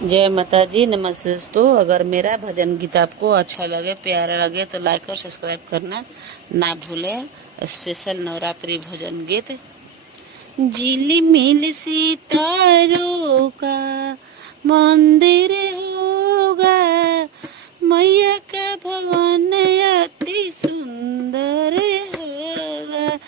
जय माता जी। नमस्ते दोस्तों, अगर मेरा भजन गीत आपको अच्छा लगे, प्यारा लगे तो लाइक और सब्सक्राइब करना ना भूलें। स्पेशल नवरात्रि भजन गीत। झिलमिल सितारों का मंदिर होगा, मैया का भवन अति सुंदर होगा।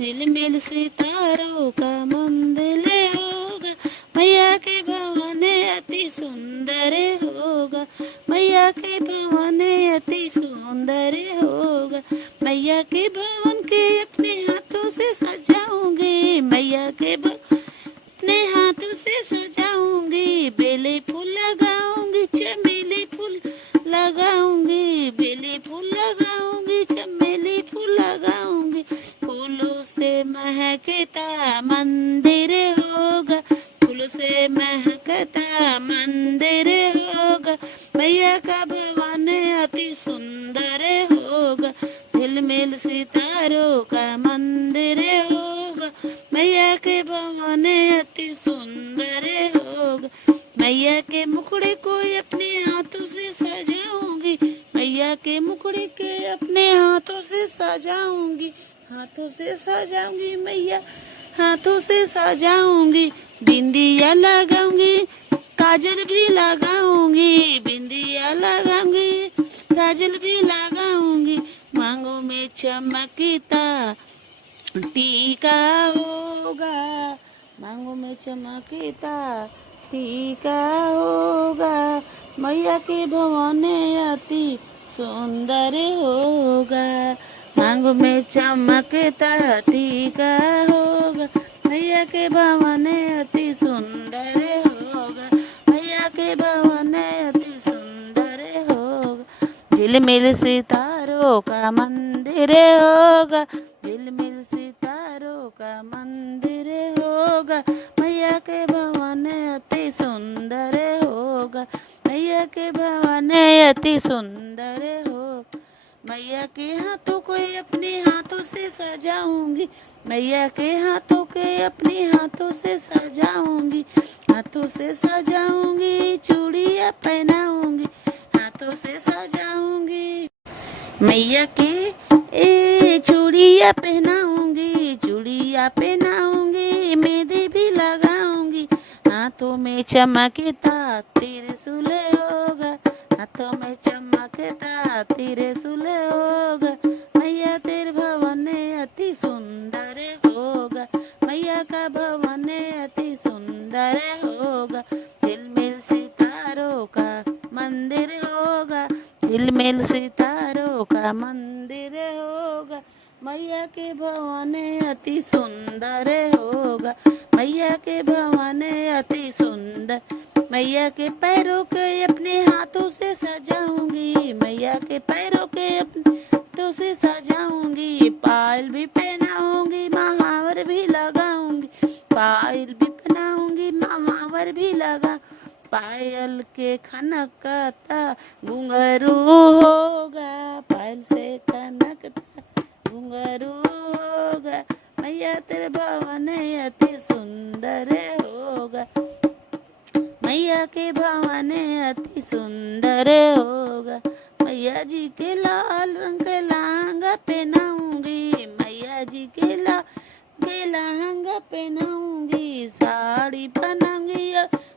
झिलमिल सितारों का मंदिर होगा, मैया के भवन अति सुंदर होगा। मैया के भवन अति सुंदर होगा। मैया के भवन के अपने हाथों से सजाऊंगी। मैया के अपने हाथों से सजाऊंगी। बेले फूल लगाऊंगी, चमेली फूल लगाऊंगी। बेले फूल लगाऊंगी, चमेली फूल लगाऊंगी। फूलों से महकता मंदिर होगा, फूलों से महकता मंदिर होगा। मैया का भवन अति सुंदर होगा। झिलमिल सितारों का मंदिर होगा, मैया के भवन अति सुंदर होगा। मैया के मुखड़े को अपने हाथों से सजाऊंगी। मैया के मुखड़े के अपने हाथों से सजाऊंगी। हाथों से सजाऊंगी मैया, हाथों से सजाऊंगी। बिंदिया लगाऊंगी, काजल भी लगाऊंगी। बिंदिया लगाऊंगी, काजल भी लगाऊंगी। मांगों में चमकता टीका होगा, मांगों में चमकता टीका होगा। मैया के भवन अति सुंदर होगा। मांगों में चमकता टीका होगा, मैया के भवन अति सुंदर होगा। मैया के भवन अति सुंदर होगा। झिलमिल सितारों का मंदिर होगा, झिलमिल सितारों का मंदिर होगा। मैया के भवन अति सुंदर होगा। मैया के भवन अति सुंदर होगा। मैया के हाथों को अपने हाथों से सजाऊंगी। मैया के हाथों के अपने हाथों से सजाऊंगी। हाथों से सजाऊंगी, चूड़ियाँ पहनाऊंगी। हाथों से सजाऊंगी मैया के चूड़ियाँ पहनाऊंगी। चूड़ियाँ पहनाऊंगी, मेहंदी भी लगाऊंगी। हाथों में चमकता त्रिशूल होगा, हाथों में चमकता त्रिशूल होगा। मैया तेरे भवन अति सुंदर होगा। मैया का भवन अति सुंदर होगा। झिलमिल सितारों का मंदिर होगा, झिलमिल सितारों का मंदिर होगा। मैया के भवन अति सुंदर होगा। मैया के भवन अति सुंदर। मैया के पैरों के अपने हाथों से सजाऊंगी। मैया के पैरों के अपने हाथों से सजाऊंगी। पायल भी पहनाऊंगी, महावर भी लगाऊंगी। पायल भी पहनाऊंगी, महावर भी लगा। पायल के खनकता घुंघरू होगा, पायल से खनकता घुंघरू होगा। मैया तेरे भवन अति सुंदर होगा। मैया के भवन अति सुंदर होगा। मैया जी के लाल रंग के लहंगा पहनाऊंगी। मैया जी के लहंगा पहनाऊंगी। साड़ी पहनाऊंगी,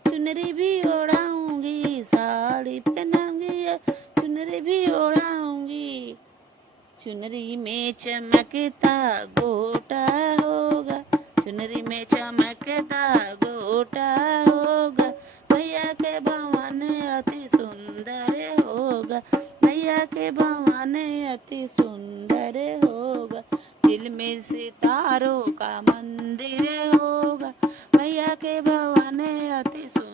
चुनरी भी ओढ़ाऊंगी। साड़ी पहनाऊंगी, चुनरी भी ओढ़ाऊंगी। चुनरी में चमकता गोटा होगा, चुनरी में चमकता गोटा होगा। मैया के भवन अति सुंदर होगा। मैया के भवन अति सुंदर होगा। झिलमिल सितारों का मंदिर होगा। मैया के भवन अति सुंदर